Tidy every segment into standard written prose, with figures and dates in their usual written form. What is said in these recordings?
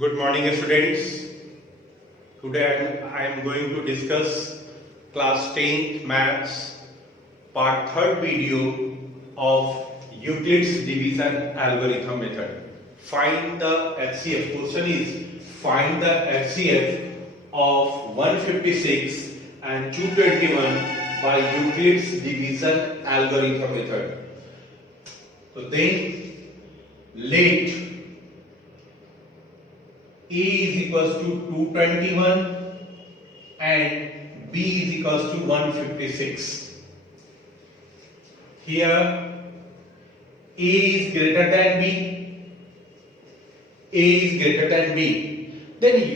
Good morning, students. Today I am going to discuss class 10 maths part 3rd video of Euclid's division algorithm method. Find the HCF. Question is find the HCF of 156 and 221 by Euclid's division algorithm method. So then let A is equals to 221 and B is equals to 156. Here A is greater than B. A is greater than B. Then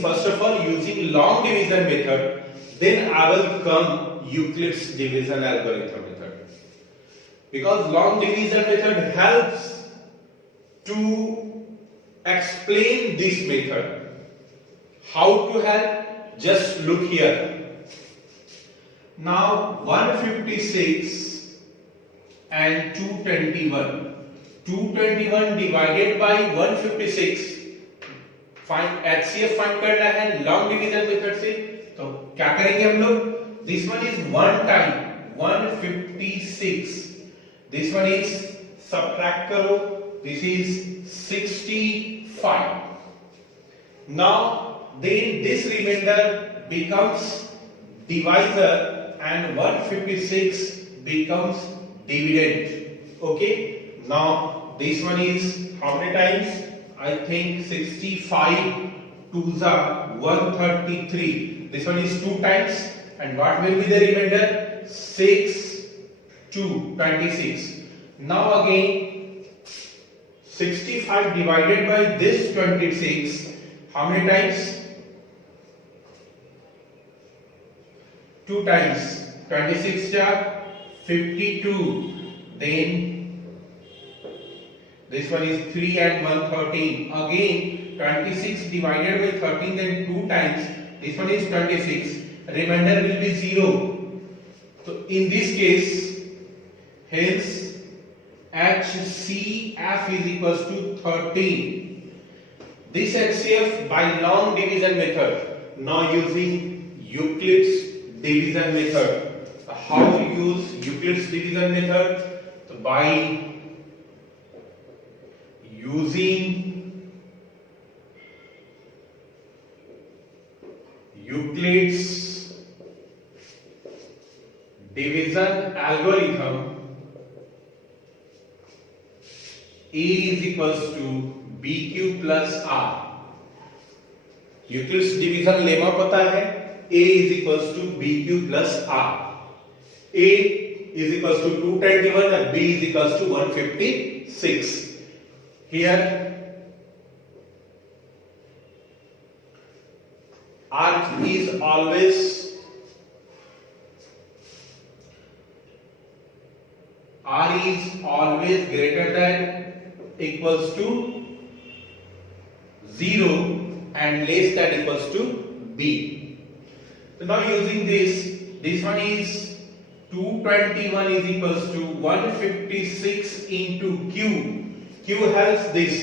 first of all using long division method, then I will come Euclid's division algorithm method. Because long division method helps to explain this method. How to help? Just look here. Now 156 and 221. 221 divided by 156. Find HCF find करना है long division method से. तो क्या करेंगे हम लोग? This one is one time 156. This one is subtract करो. This is 65. Now then this remainder becomes divisor and 156 becomes dividend. Okay. Now this one is how many times? I think 65 2s are 133. This one is 2 times and what will be the remainder? 6 2 26. Now again 65 divided by this 26, how many times? 2 times. 26 are 52. Then this one is 3 and 1 13. Again 26 divided by 13, then 2 times. This one is 26. Remainder will be 0. So in this case, hence HCF is equals to 13. This HCF by long division method. Now using Euclid's division method. So how to use Euclid's division method? So by using Euclid's division algorithm, A is equals to BQ plus R. Euclid's division lemma पता है. A is equals to BQ plus R. A is equals to 221 and B is equals to 156. Here R is always greater than equals to 0 and less than equals to B. So now using this one is 221 is equals to 156 into Q. Q helps this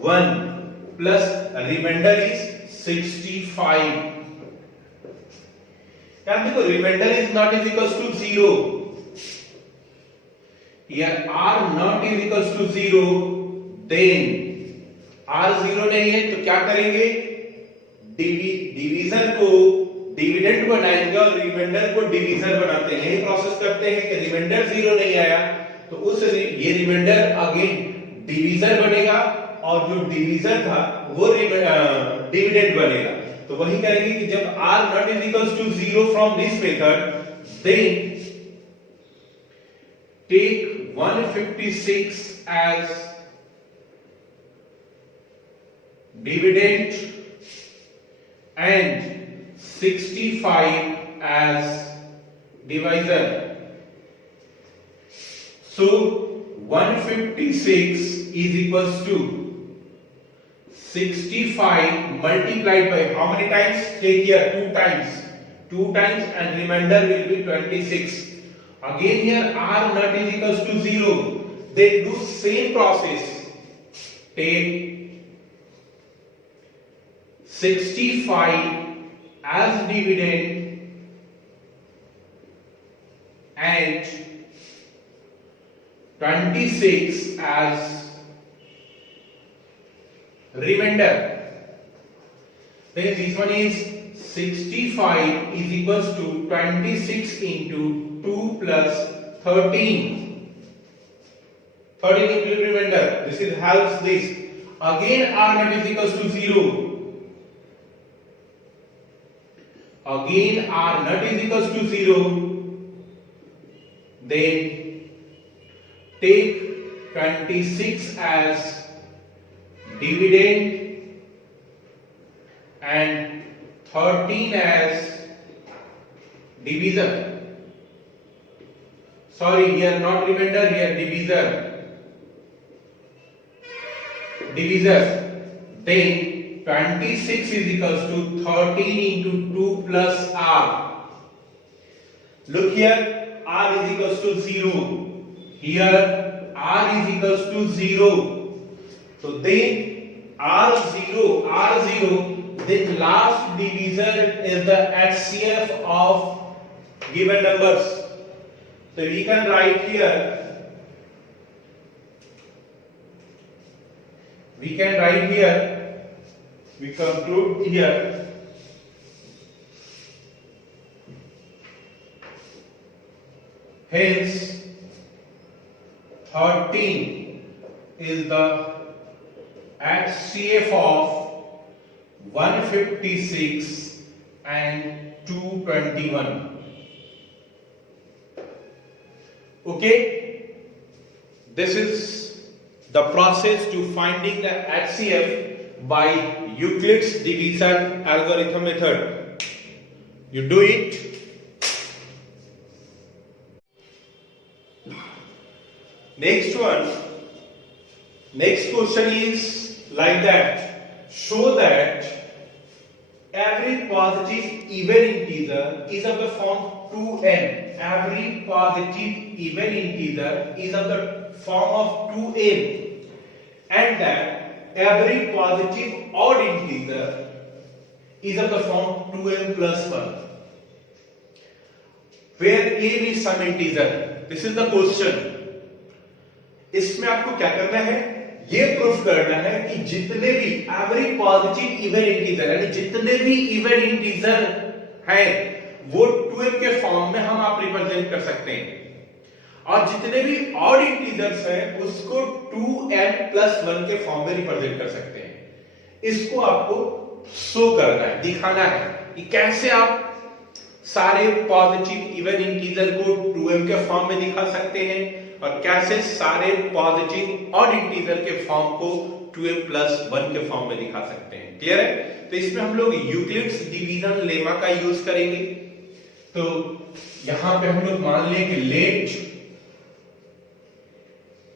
1 plus remainder is 65. Now देखो remainder is not is equals to 0. Here R not is equals to 0. Then R 0 नहीं है तो क्या करेंगे? Division को dividend बनाएंगे और reminder को डिवीजर बनाते हैं. यही प्रोसेस करते हैं कि रिमाइंडर 0 नहीं आया तो उस ये रिमाइंडर अगेन डिवीजर बनेगा और जो डिवीजर था वो डिविडेंड बनेगा. तो वही करेंगे कि जब R not is equals to 0 from this method, then take 156 as dividend and 65 as divisor. So 156 is equals to 65 multiplied by how many times? Take here 2 times. 2 times and remainder will be 26. Again here R not is equals to 0. Then do same process. Take 65 as dividend and 26 as remainder. Then this one is 65 is equals to 26 into 2 plus 13. 13 into remainder. This is helps this. Again R naught is equals to 0. Again R naught is equals to 0. Then take 26 as dividend and 13 as divisor. Sorry, here not remainder, here divisor. Then 26 is equals to 13 into 2 plus R. Look here, R is equals to 0. Here R is equals to 0. So then R0, then last divisor is the HCF of given numbers. So we can write here, we conclude here, hence 13 is the HCF of 156 and 221. Okay, this is the process to finding the HCF by Euclid's division algorithm method. You do it. Next question is like that. Show that every positive even integer is of the form 2n. Every positive even integer is of the form of 2n, and that every positive odd integer is of the form 2n plus 1, where a is some integer. This is the question. इसमें आपको क्या करना है, ये proof करना है कि जितने भी एवरी पॉजिटिव इवन इंटीजर यानी जितने भी इवन इंटीजर हैं वो 2m के फॉर्म में हम आप रिप्रेजेंट कर सकते हैं, और जितने भी ऑड इंटीजर्स हैं उसको 2n प्लस 1 के फॉर्म में रिप्रेजेंट कर सकते हैं। इसको आपको शो करना है, दिखाना है कि कैसे आप सारे पॉजिटिव इवन इंटीजर को 2m के फॉर्म में दिखा सकते हैं और कैसे सारे पॉजिटिव ऑड इंटीजर के फॉर्म को 2m प्लस 1 के फॉर्म में दिखा सकते हैं। क्लियर है? तो इसमें हम लोग यूक्लिड्स डिवीजन लेमा का यूज करेंगे। तो यहां पे हम लोग मान लें कि late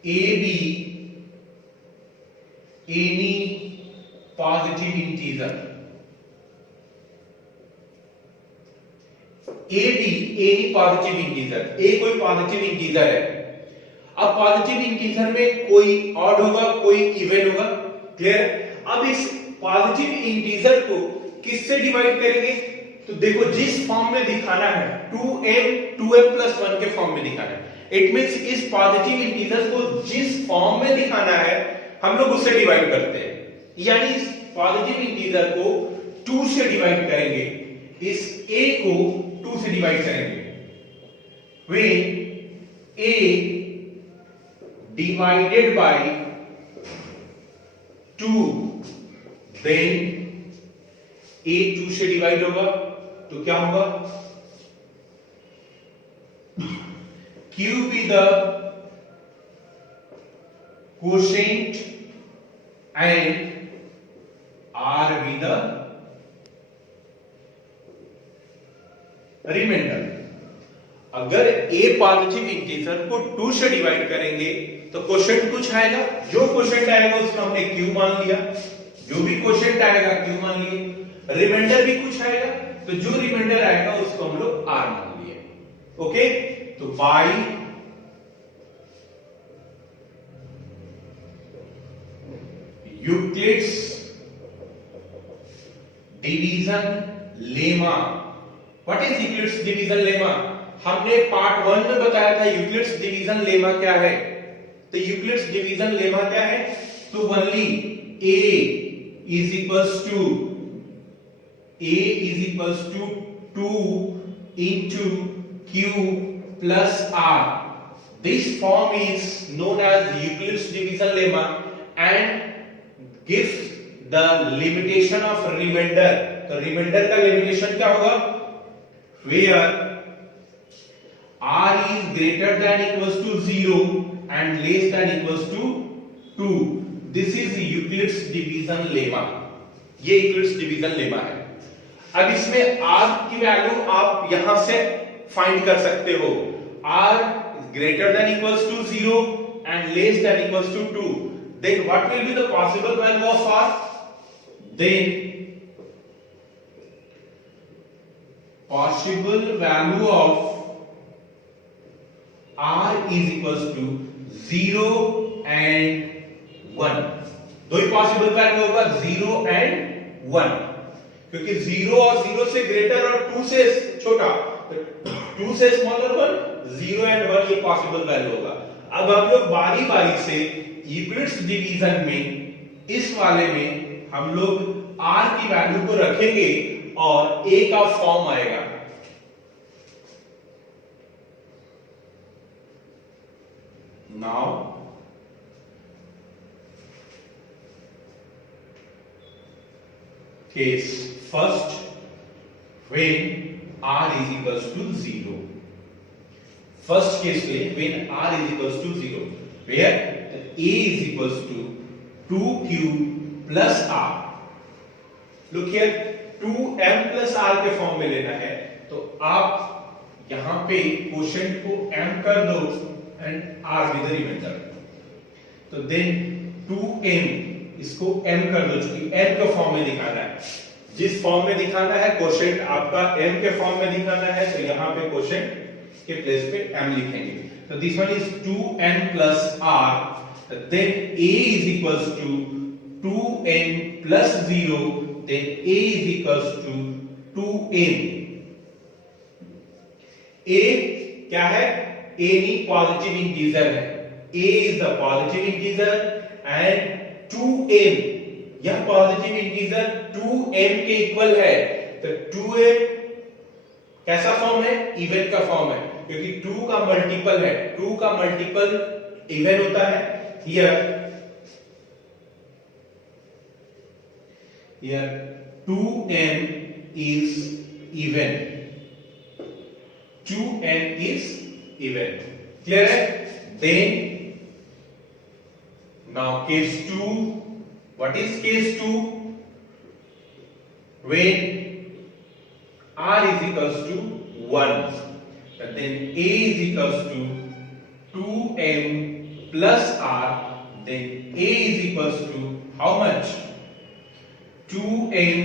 a be any positive integer, a be any positive integer, a कोई पॉजिटिव इंटीजर है। अब पॉजिटिव इंटीजर में कोई ऑड होगा कोई इवन होगा। क्लियर है? अब इस पॉजिटिव इंटीजर को किससे डिवाइड करेंगे? तो देखो जिस फॉर्म में दिखाना है 2m प्लस 1 के फॉर्म में दिखाना है। इट मींस इस पॉजिटिव इंटीजर को जिस फॉर्म में दिखाना है हम लोग उससे डिवाइड करते हैं, यानी इस पॉजिटिव इंटीजर को 2 से डिवाइड करेंगे, इस a को 2 से डिवाइड करेंगे। when a divided by 2 then a 2 से डिवाइड होगा तो क्या होगा? Q be the quotient and R be the remainder। अगर a पॉजिटिव इंटीजर को 2 से डिवाइड करेंगे तो क्वोशिएंट कुछ आएगा, जो क्वोशिएंट आएगा उसको हमने q मान लिया, जो भी क्वोशिएंट आएगा q मान लिए। रिमाइंडर भी कुछ आएगा तो जो रिमाइंडर आएगा उसको हम लोग r मान लिए। ओके, तो by Euclid's division lemma. What is Euclid's division lemma? हमने पार्ट 1 में बताया था यूक्लिड्स डिवीजन लेमा क्या है। तो यूक्लिड्स डिवीजन लेमा क्या है? तो only a is equals to 2 into q plus r. This form is known as Euclid's division lemma and gives the limitation of remainder. तो remainder का limitation क्या होगा? Where r is greater than equals to 0 and less than equals to 2. This is Euclid's division lemma. ये Euclid's division lemma है। अब इसमें r की value आप यहां से फाइंड कर सकते हो। r greater than equals to 0 and less than equals to 2. Then what will be the possible value of r? Then possible value of r is equals to 0 and 1. दो ही possible value होगा 0 and 1, क्योंकि 0 और 0 से greater और 2 से छोटा, तो 2 से स्मॉलर 1, 0 एंड 1 ये पॉसिबल वैल्यू होगा। अब हम लोग बारी बारी से यूक्लिड्स डिवीजन में इस वाले में हम लोग r की वैल्यू को रखेंगे और a का फॉर्म आएगा। Now case first, when r is equals to 0. First case when r is equals to 0, where a is equals to 2q plus r. Look here, 2m plus r के form में लेना है, तो आप यहां पे क्वोशिएंट को m कर दो एंड r विद रिमाइंडर। तो देन 2m इसको m कर दो, क्योंकि m के फॉर्म में दिखाना है। जिस फॉर्म में दिखाना है क्वोशिएंट आपका m के फॉर्म में दिखाना है, तो यहां पे क्वोशिएंट के प्लेस पे m लिखेंगे। तो this one is 2n plus r, then a is equals to 2n plus 0, then a is equals to 2n. a क्या है? a नी पॉजिटिव इंटीजर है, a is the positive integer and 2m यह positive integer 2m के equal है। तो 2m कैसा form है? Even का फॉर्म है, क्योंकि 2 का मल्टीपल है, 2 का मल्टीपल इवन होता है। here 2m is even, 2m is even, clear है? Then now case 2, what is case 2? When r is equals to 1, and then a is equals to 2m plus r, then a is equals to how much? 2m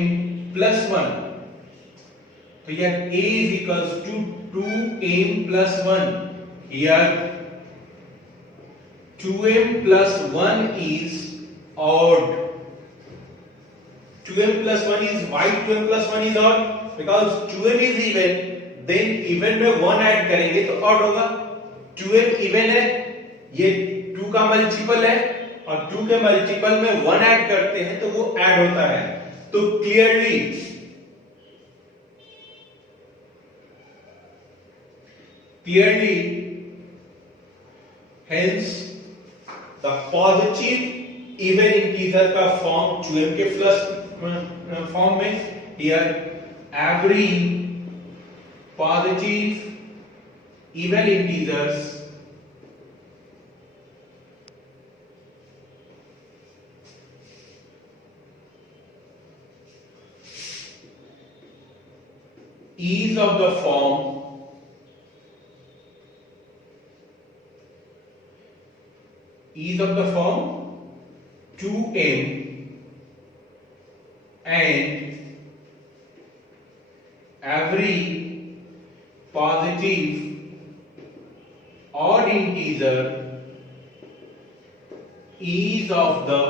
plus 1. तो यह a is equals to 2m plus 1. Here 2m plus 1 is odd. 2m plus 1 is, why 2m plus 1 is odd? Because 2m is even, then even में 1 add करेंगे तो odd होगा। 2m even है, ये 2 का multiple है, और 2 के मल्टीपल में 1 ऐड करते हैं तो वो ऐड होता है। तो clearly hence the positive even integer का फॉर्म 2m के प्लस फॉर्म में, here every positive even integers is of the form is of the form 2m and every positive odd integer is of the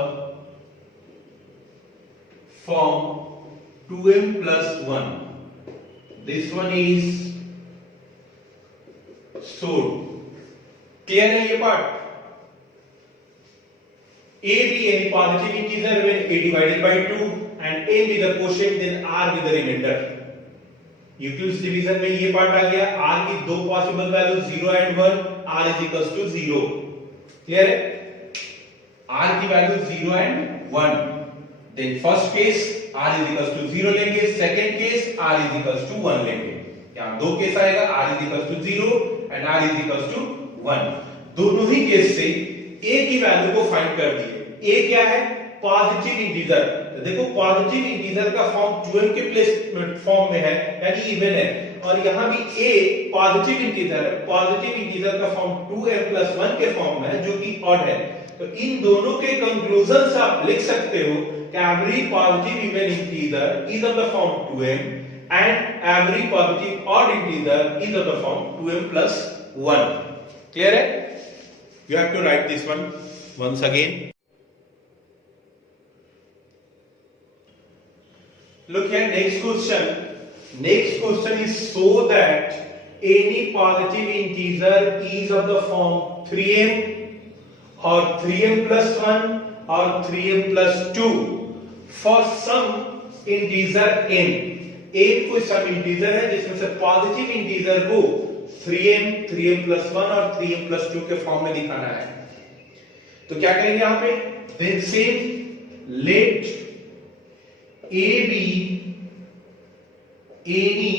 form 2m plus 1. This one is solved. Clear है ये part? a be any positive integer when a divided by 2 and a be the quotient then r be the remainder. Euclid's division में ये part आ गया. r की दो possible value 0 and 1, r is equals to 0. Clear है? r की value 0 and 1. Then first case r is equals to 0 लेंगे, second case r is equals to 1 लेंगे. यहां दो केस आएगा, r is equals to 0 and r is equals to 1. दोनों ही case से a की वैल्यू को फाइंड कर दिए. a क्या है? Positive integer. देखो पॉजिटिव इंटीजर का फॉर्म 2m के प्लेस फॉर्म में है, यानी इवन है. और यहां भी a पॉजिटिव इंटीजर है. पॉजिटिव इंटीजर का फॉर्म 2m plus 1 के फॉर्म में है, जो कि ऑड है. तो इन दोनों के कंक्लूजन से आप लिख सकते हो कि every positive even integer is of the form 2m and every positive odd integer is of the form 2m plus 1. Clear है? You have to write this one once again. Look here, next question. Next question is so that any positive integer is of the form 3m or 3m plus 1 or 3m plus 2 for some integer n. एक कोई सब integer है जिसमें से positive integer को 3m, 3m plus 1 और 3m plus 2 के form में दिखाना है. तो क्या करेंगे यहां पे? Then say let a be any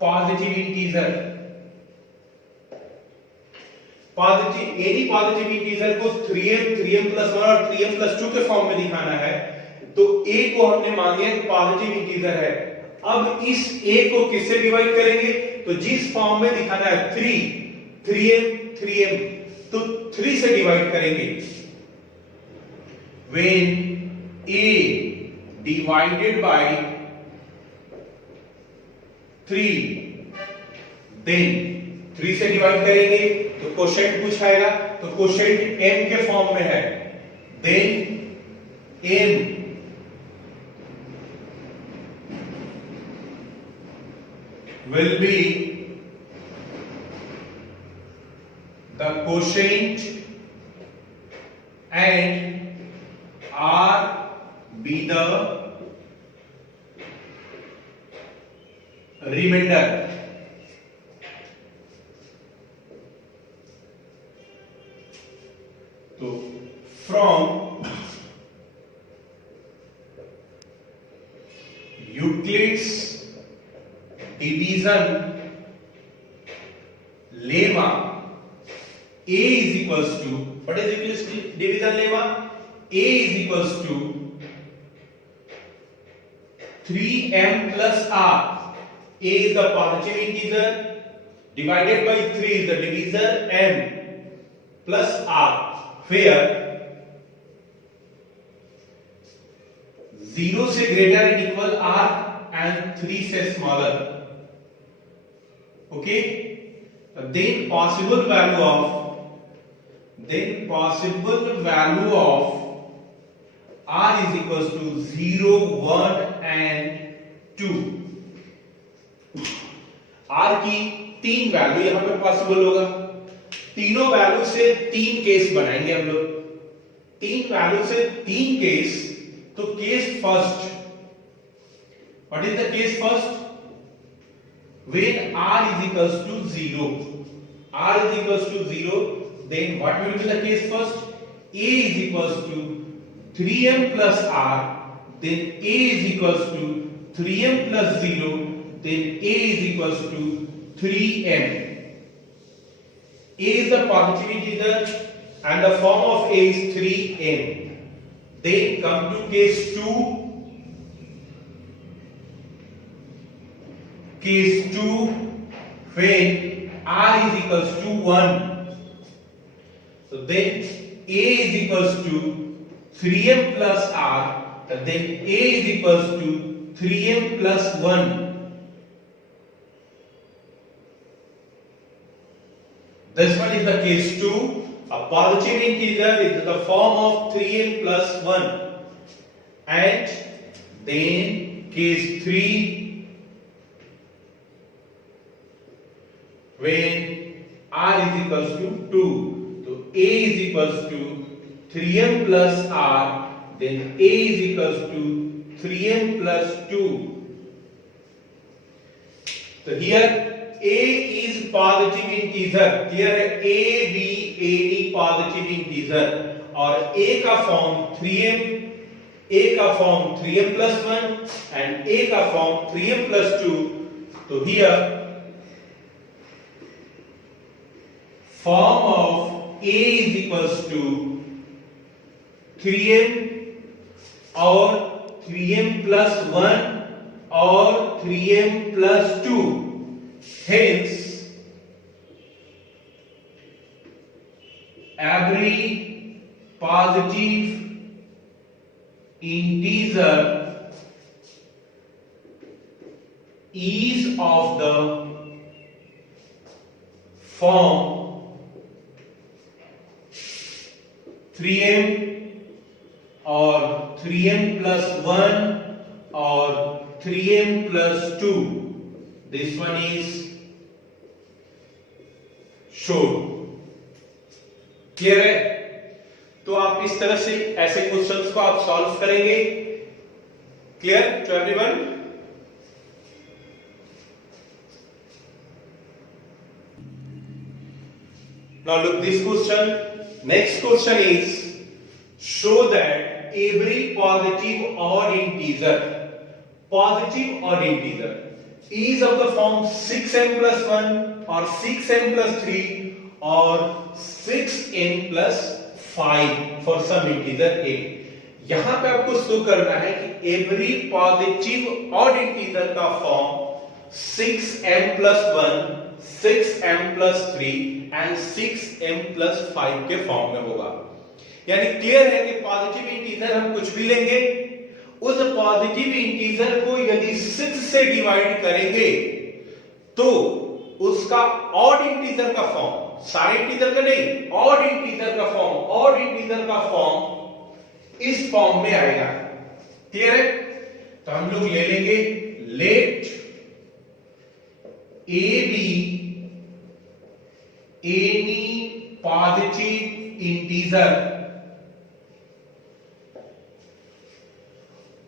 positive integer. Any positive integer को 3m, 3m plus 1 और 3m plus 2 के फॉर्म में दिखाना है. तो a को हमने मान लिया कि पॉजिटिव इंटीजर है. अब इस a को किससे डिवाइड करेंगे? तो जिस फॉर्म में दिखाना है 3m, 3m, तो 3 से डिवाइड करेंगे. When a divided by 3, then 3 से डिवाइड करेंगे तो क्वोशिएंट कुछ आएगा. तो क्वोशिएंट m के फॉर्म में है. Then m will be the quotient and r be the remainder. So from Euclid's division lemma, a is equals to, what is Euclid's division lemma? A is equals to 3m plus r. A is the positive integer divided by 3 is the divisor m plus r, where 0 से greater and equal r and 3 से smaller. Okay, then possible value of r is equals to 0, 1 and 2. r की तीन value यहां पे possible होगा. तीनों value से तीन केस बनाएंगे हम लोग. तीन वैल्यू से तीन केस. तो case first, what is the case first? When r is equals to 0, r is equals to 0, then what will be the case first? A is equals to 3m plus r, then a is equals to 3m plus 0, then a is equals to 3m. A is the positive integer and the form of a is 3m. Then come to case 2. Case 2, when r is equals to 1. So then a is equals to 3m plus r, then a is equals to 3m plus 1. This one is the case 2. A positive integer is the form of 3m plus 1. And then case 3 when r is equals to 2, तो a is equals to 3m plus r, then a is equals to 3m plus 2. So here a is positive integer, clear है, a b a d positive integer, और a का form 3m, a का form 3m plus 1 and a का form 3m plus 2. तो here form of a is equals to 3m और 3m plus 1 और 3m plus 2. Hence, every positive integer is of the form 3m और 3m plus 1 और 3m plus 2. This one is shown. Clear है? तो आप इस तरह से ऐसे क्वेश्चंस को आप सॉल्व करेंगे. Clear to everyone? Now look this question. Next question is show that every positive odd integer is of the form 6m plus 1 or 6m plus 3 or 6m plus 5 for some integer a. यहां पे आपको show करना है कि every positive odd integer का form 6m plus 1, 6m plus 3 and 6m plus 5 के form में होगा. यानी क्लियर है कि पॉजिटिव इंटीजर हम कुछ भी लेंगे, उस पॉजिटिव इंटीजर को यदि 6 से डिवाइड करेंगे तो उसका ऑड इंटीजर का फॉर्म, सारे इंटीजर का नहीं, ऑड इंटीजर का फॉर्म इस फॉर्म में आएगा. क्लियर है? तो हम लोग ले लेंगे let a b any positive integer.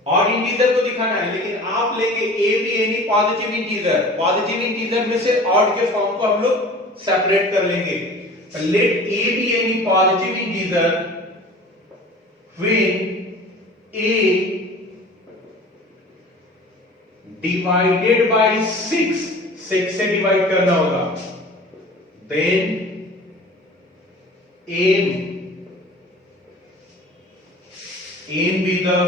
Odd integer को दिखाना है, लेकिन आप लेंगे a b any positive integer में से ऑड के फॉर्म को हम लोग सेपरेट कर लेंगे. Let a b any positive integer when a divided by 6 से डिवाइड करना होगा, then m be the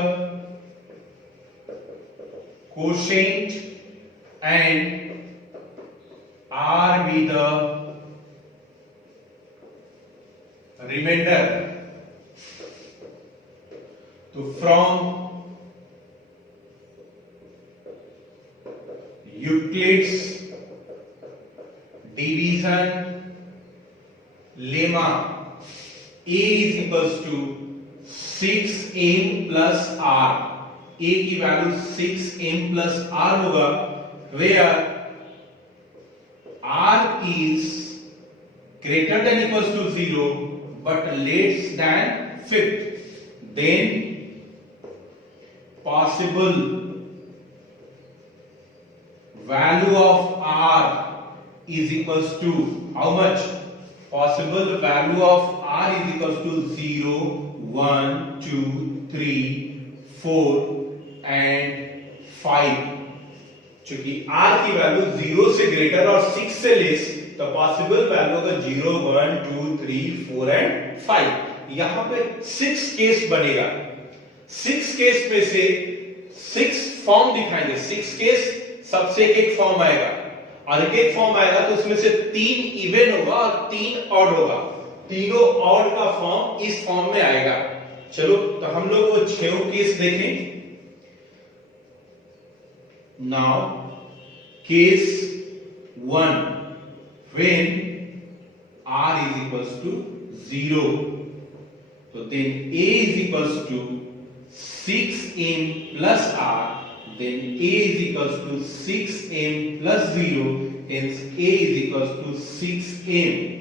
quotient and r be the remainder. So from Euclid's division lemma, a is equals to 6m plus r. a की value 6m plus r होगा, where r is greater than equals to 0 but less than 5th. Then possible value of r is equals to how much? Possible value of r is equals to 0, 1, 2, 3, 4 and 5. चूंकि r की value 0 से greater और 6 से less, तो possible value का 0, 1, 2, 3, 4 and 5. यहां पे 6 case बनेगा. 6 केस में से 6 फॉर्म दिखाएंगे. 6 केस सबसे एक फॉर्म आएगा, और एक फॉर्म आएगा तो उसमें से 3 इवन होगा और 3 ऑड होगा. तीनों ऑड का फॉर्म इस फॉर्म में आएगा. चलो तो हम लोग वो 6 केस देखें. Now case 1 when r is equals to 0, so then a is equals to 6m plus r then A is equals to 6m plus 0, hence A is equals to 6m.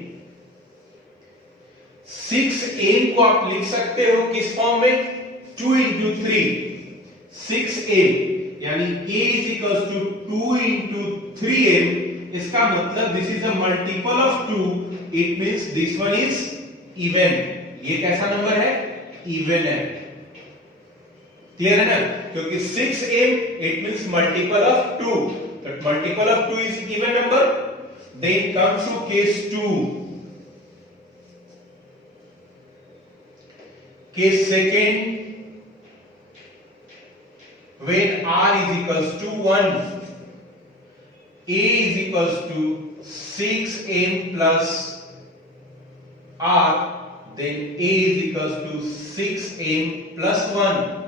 6m को आप लिख सकते हो किस form में? 2 into 3, 6m, यानी A is equals to 2 into 3m. इसका मतलब this is a multiple of 2, it means this one is even. ये कैसा नंबर है? Even है. क्लियर है ना? क्योंकि 6m it means multiple of 2, but multiple of 2 is even number. Then comes to case 2. Case second, when r is equals to 1, A is equals to 6m plus r, then A is equals to 6m plus 1.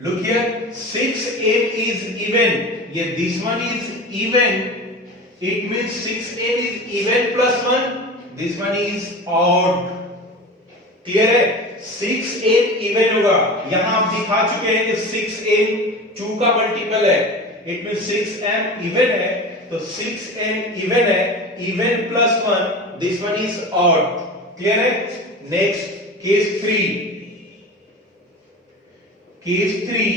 Look here, 6m is even. Yeah, this one is even. It means 6m is even plus 1. This one is odd. Clear है? 6m even होगा. यहां आप दिखा चुके हैं कि 6m 2 का multiple है. इट मीन 6m इवन है, तो 6m इवन है. Even plus 1, this one is odd. Clear है? Next case 3. Case 3,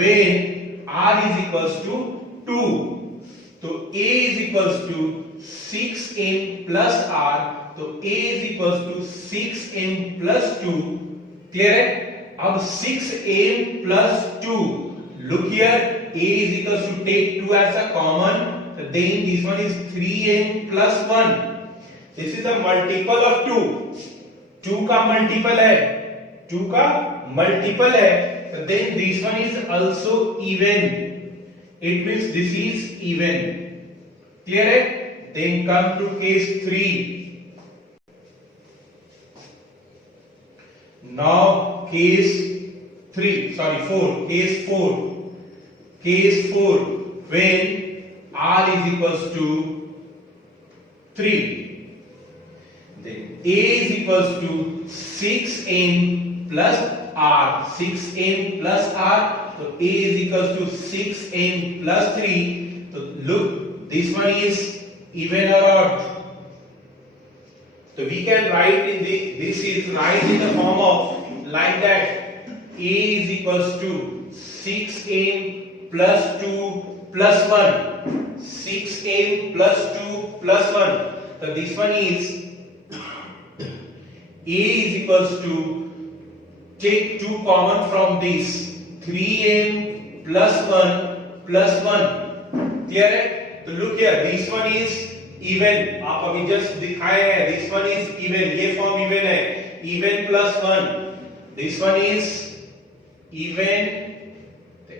when r is equals to 2, तो A is equals to 6m plus r, तो A is equals to 6m plus 2. Clear है? अब 6m plus 2, look here, A is equals to take 2 as a common, so then this one is 3m plus 1. This is the multiple of 2. 2 का multiple है, 2 का multiple है, so then this one is also even. It means this is even. Clear है? Then come to case 3. Now case 4. Case 4. Case 4, when r is equals to 3, then A is equals to 6m plus r. 6m plus r, so A is equals to 6m plus 3. So look, this one is even or odd. So we can write in this is right in the form of like that. A is equals to 6m plus 2 plus 1. 6m plus 2 plus 1. So this one is A is equals to, take 2 common from this, 3m plus 1 plus 1. Clear है? तो look here, this one is even. आप अभी just दिखाए हैं, this one is even. ये form even है, even plus 1. This one is even.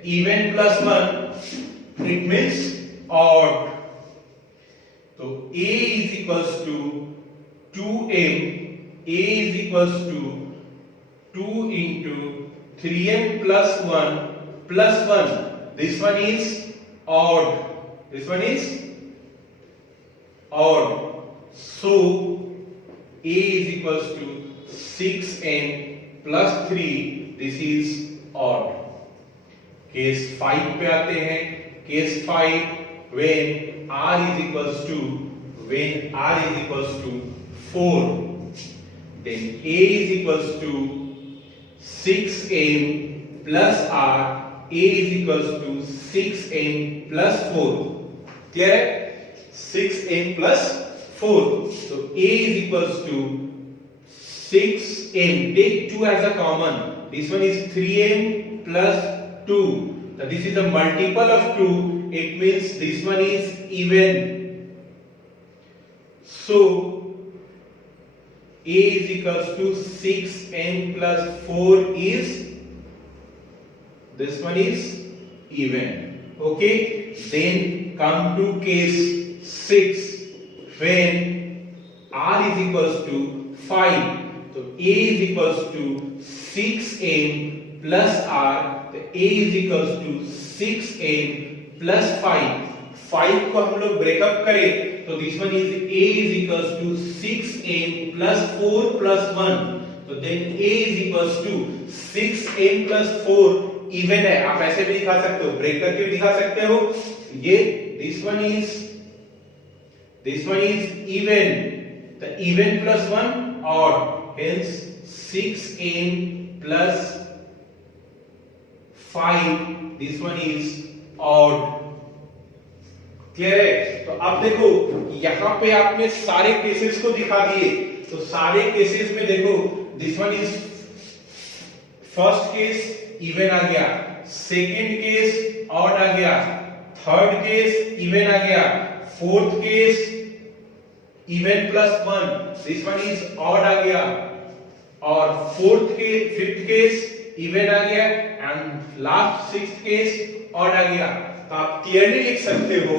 Even plus 1, it means odd. So A is equals to 2m. A is equals to 2 into 3m plus 1 plus 1. This one is odd. This one is odd. So A is equals to 6m plus 3. This is odd. Case 5 पे आते हैं. Case 5, when r is equals to 4, then A is equals to 6m plus r. A is equals to 6m plus 4. Clear? 6m plus 4. So A is equals to 6m. Take 2 as a common. This one is 3m plus 2. So this is a multiple of 2. It means this one is even. So A is equals to 6m plus 4 is, this one is even. Okay. Then come to case 6, when r is equals to 5. So A is equals to 6m plus r. तो A is equals to 6m plus 5. 5 को हम लोग breakup करें तो this one is A is equals to 6m plus 4 plus 1. So then A is equals to 6m plus 4 even है, आप ऐसे भी दिखा सकते हो, ब्रेक करके भी दिखा सकते हो। ये this one is even, the even plus 1 odd, hence 6m plus 5, this one is odd। Clear है? तो अब देखो यहां पे आपने सारे केसेस को दिखा दिए, तो सारे केसेस में देखो this one is first case even आ गया, सेकंड केस ऑड आ गया, थर्ड केस इवन आ गया, fourth case even plus 1, this one is odd आ गया, और फिफ्थ केस इवन आ गया, and last sixth case odd आ गया। तो आप क्लियरली लिख सकते हो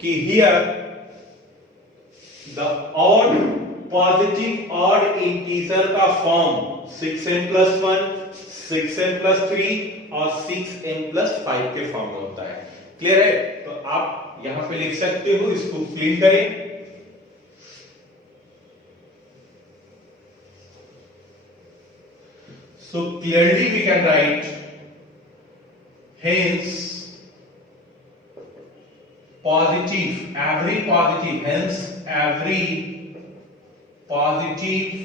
कि here the odd positive odd integer का form 6m plus 1, 6m plus 3 और 6m plus 5 के फॉर्म में होता है। क्लियर है? तो आप यहां पे लिख सकते हो, इसको क्लीन करें। So clearly we can write, hence every positive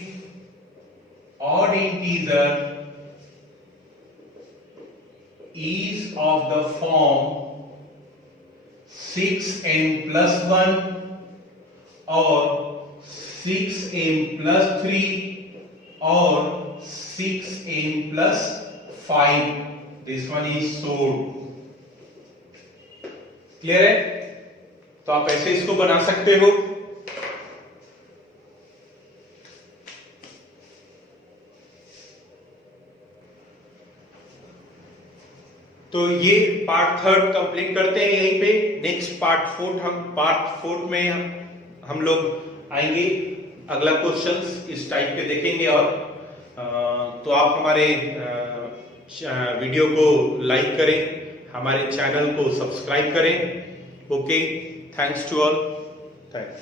odd integer is of the form 6m plus 1 or 6m plus 3 or 6m plus 5, this one is solved। Clear है? तो आप ऐसे इसको बना सकते हो। तो ये पार्ट थर्ड कंप्लीट करते हैं यहीं पे। नेक्स्ट पार्ट फोर्थ में हम लोग आएंगे, अगला क्वेश्चंस इस टाइप के देखेंगे। और तो आप हमारे वीडियो को लाइक करें, हमारे चैनल को सब्सक्राइब करें। Okay, thanks to all, thanks.